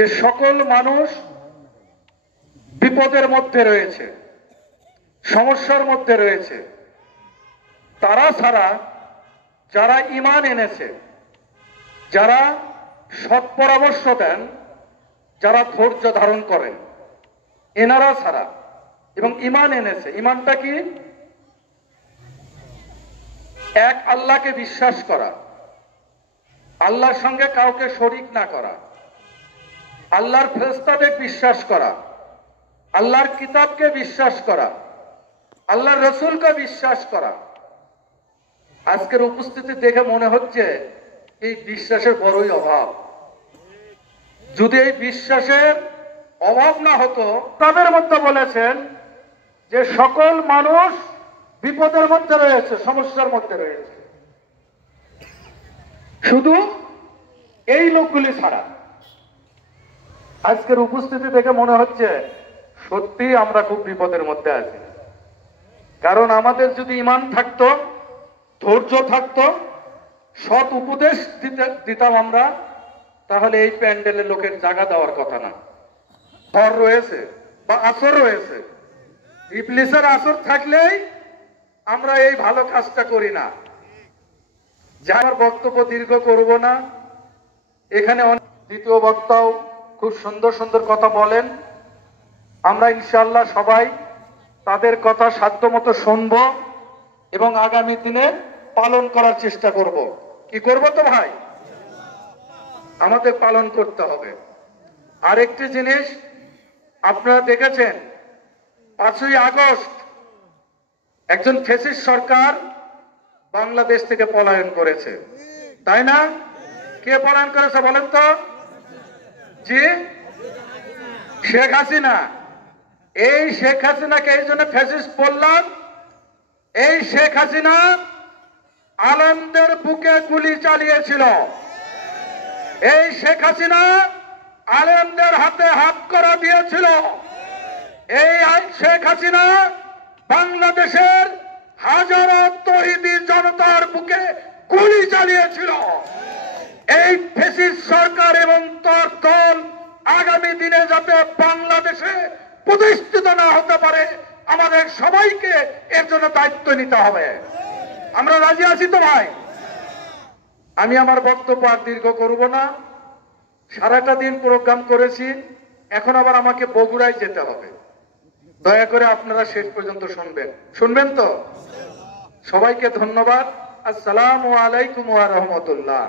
যে সকল মানুষ বিপদের মধ্যে রয়েছে, সমস্যার মধ্যে রয়েছে, তারা ছাড়া যারা ঈমান এনেছে, যারা সৎ পরামর্শ দেন, যারা ধৈর্য ধারণ করেন, এনারা ছাড়া, এবং ঈমান এনেছে, ঈমানটা কি? এক আল্লাহকে বিশ্বাস করা, আল্লাহর সঙ্গে কাউকে শরীক না করা, আল্লাহর ফেরেশতাদের বিশ্বাস করা, আল্লাহর কিতাবকে বিশ্বাস করা, আল্লাহর রসুলকে বিশ্বাস করা। আজকের উপস্থিতি দেখে মনে হচ্ছে এই বিশ্বাসের বড়ই অভাব। যদি এই বিশ্বাসের অভাব না হতো, তাদের মধ্যে বলেছেন যে সকল মানুষ বিপদের মধ্যে রয়েছে, সমস্যার মধ্যে রয়েছে, শুধু এই লোকগুলি ছাড়া। আজকের উপস্থিতি দেখে মনে হচ্ছে সত্যি আমরা খুব বিপদের মধ্যে আছি। কারণ আমাদের যদি ঈমান থাকতো, ধৈর্য থাকতো, সৎ উপদেশ দিতাম আমরা, তাহলে এই প্যান্ডেলে লোকের জায়গা দেওয়ার কথা না। ঘর রয়েছে বা আসর রয়েছে, ইবলিসের আসর থাকলেই আমরা এই ভালো কাজটা করি না। যার বক্তব্য দীর্ঘ করব না, এখানে দ্বিতীয় বক্তাও খুব সুন্দর সুন্দর কথা বলেন। আমরা ইনশাআল্লাহ সবাই তাদের কথা সাধ্যমতো শুনব এবং আগামী দিনে পালন করার চেষ্টা করব। কি করব তো ভাই? আমাদের পালন করতে হবে। আরেকটি জিনিস আপনারা দেখেছেন, 5ই আগস্ট একজন ফ্যাসিস্ট সরকার বাংলাদেশ থেকে পলায়ন করেছে, তাই না? কে পলায়ন করেছে বলেন তো? জি, শেখ হাসিনা। এই শেখ হাসিনাকে এই জন্য ফ্যাসিস্ট বললাম, এই শেখ হাসিনা আলেমদের বুকে গুলি চালিয়েছিল। এই শেখ হাসিনা আলেমদের হাতে হাত করা দিয়েছিল। এই শেখ হাসিনা বাংলাদেশের হাজারো তৌহিদি জনতার বুকে গুলি চালিয়েছিল। এই ফ্যাসিস্ট সরকার এবং তার দল আগামী দিনে যাতে বাংলাদেশে প্রতিষ্ঠিত না হতে পারে, আমাদের সবাইকে এর জন্য দায়িত্ব নিতে হবে। আমরা রাজি আছি তো ভাই? আমি আমার বক্তব্য আর দীর্ঘ করব না। সারাটা দিন প্রোগ্রাম করেছি, এখন আবার আমাকে বগুড়ায় যেতে হবে। দয়া করে আপনারা শেষ পর্যন্ত শুনবেন তো? সবাইকে ধন্যবাদ। আসসালামু আলাইকুম ওয়া রাহমাতুল্লাহ।